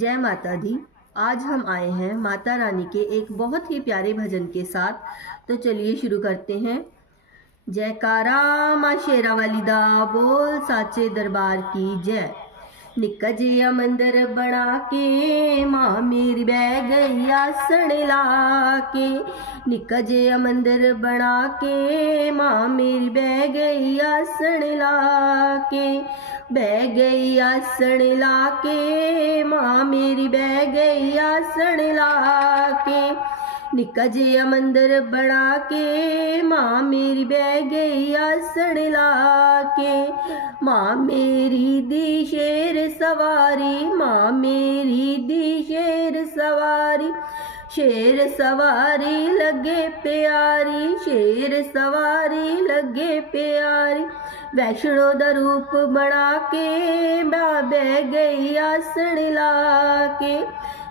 जय माता दी। आज हम आए हैं माता रानी के एक बहुत ही प्यारे भजन के साथ। तो चलिए शुरू करते हैं। जयकारा माँ शेरा वाली दा बोल साचे दरबार की जय। निक्का जिया मंदिर बना के माँ मेरी बह गई आसन ला के। निक्का जिया मंदिर बना के माँ मेरी बह गई आसन ला के। बह गई आसन ला के माँ मेरी बह गई आसन ला के। निक्का जिया मंदिर बना के माँ मेरी बह गई आसन ला के। माँ मेरी दी शेर सवारी, माँ मेरी दी शेर सवारी। शेर सवारी लगे प्यारी, शेर सवारी लगे प्यारी। वैष्णो दा रूप बना के माँ बह गई आसन ला के।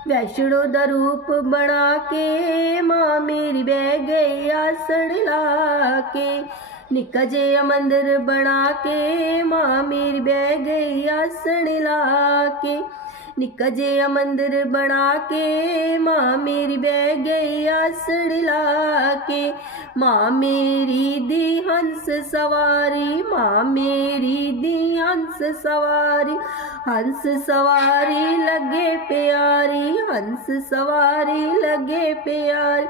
वैष्णो दा रूप बना के माँ मेरी बह गई आसन ला के। निक्का जिया मंदिर बना के माँ मेरी बह गई आसन ला के। निक्का जिया मंदिर बना के माँ मेरी बह गई आसन ला के। माँ मेरी दी हंस सवारी, माँ मेरी दी हंस सवारी। हंस सवारी लगे प्यारी, हंस सवारी लगे प्यारी।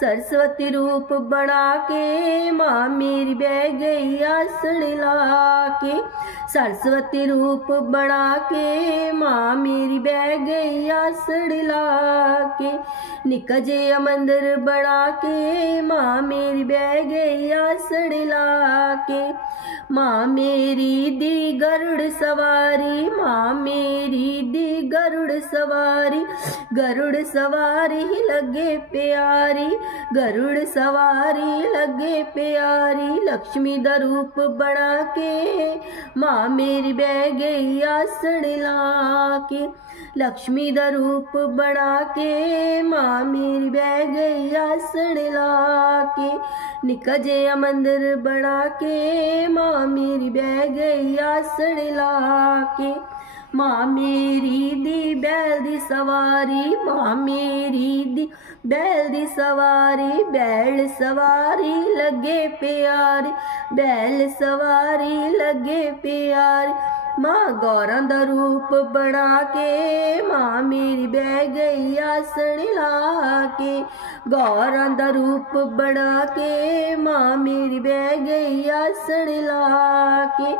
सरस्वती रूप बना के माँ मेरी बह गई आसन ला के। सरस्वती रूप बना के माँ मेरी बह गई आसन ला के। निक्का जिया मंदिर बना के माँ मेरी बह गई आसन ला के। माँ मेरी दी गरुड़ सवारी, माँ मेरी दी गरुड़ सवारी। गरुड़ सवारी लगे प्यारी, गरुड़ सवारी लगे प्यारी। लक्ष्मी दा रूप बना के माँ मेरी बह गई आसन ला के। लक्ष्मी दा रूप बना के माँ मेरी बह गई आसन ला के। निक्का जिया मंदिर बना के माँ मेरी बह गई आसन ला के। माँ मेरी दी बैल दी सवारी, माँ मेरी दी बैल दी सवारी। बैल सवारी लगे प्यारी, बैल सवारी लगे प्यारी। माँ गौरा दा रूप बना के माँ मेरी बह गई आसन ला के। गौरा दा रूप बना के माँ मेरी बह गई आसन ला के।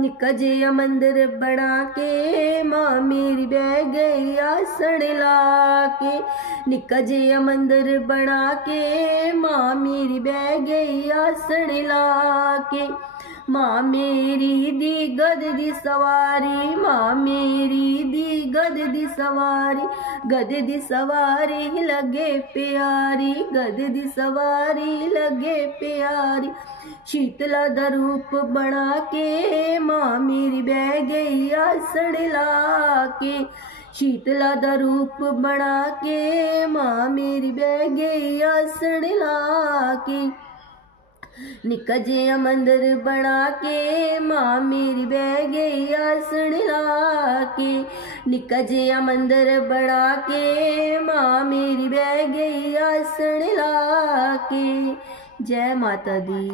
निक्का जिया मंदिर बना के माँ मेरी बह गई आसन ला के। निक्का जिया मंदिर बना के माँ मेरी बह गई आसन ला के। माँ मेरी दी गद दी सवारी, माँ मेरी दी गद दी सवारी। गद दी सवारी लगे प्यारी, गद दी सवारी लगे प्यारी। शीतला दा रूप बना के माँ मेरी बह गई आसन ला के। शीतला दा रूप बना के माँ मेरी बह गई आसन ला के। निक्का जिया मंदिर बना के माँ मेरी बह गई आसन ला के। निक्का जिया मंदिर बना के माँ मेरी बह गई आसन ला के। जय माता दी।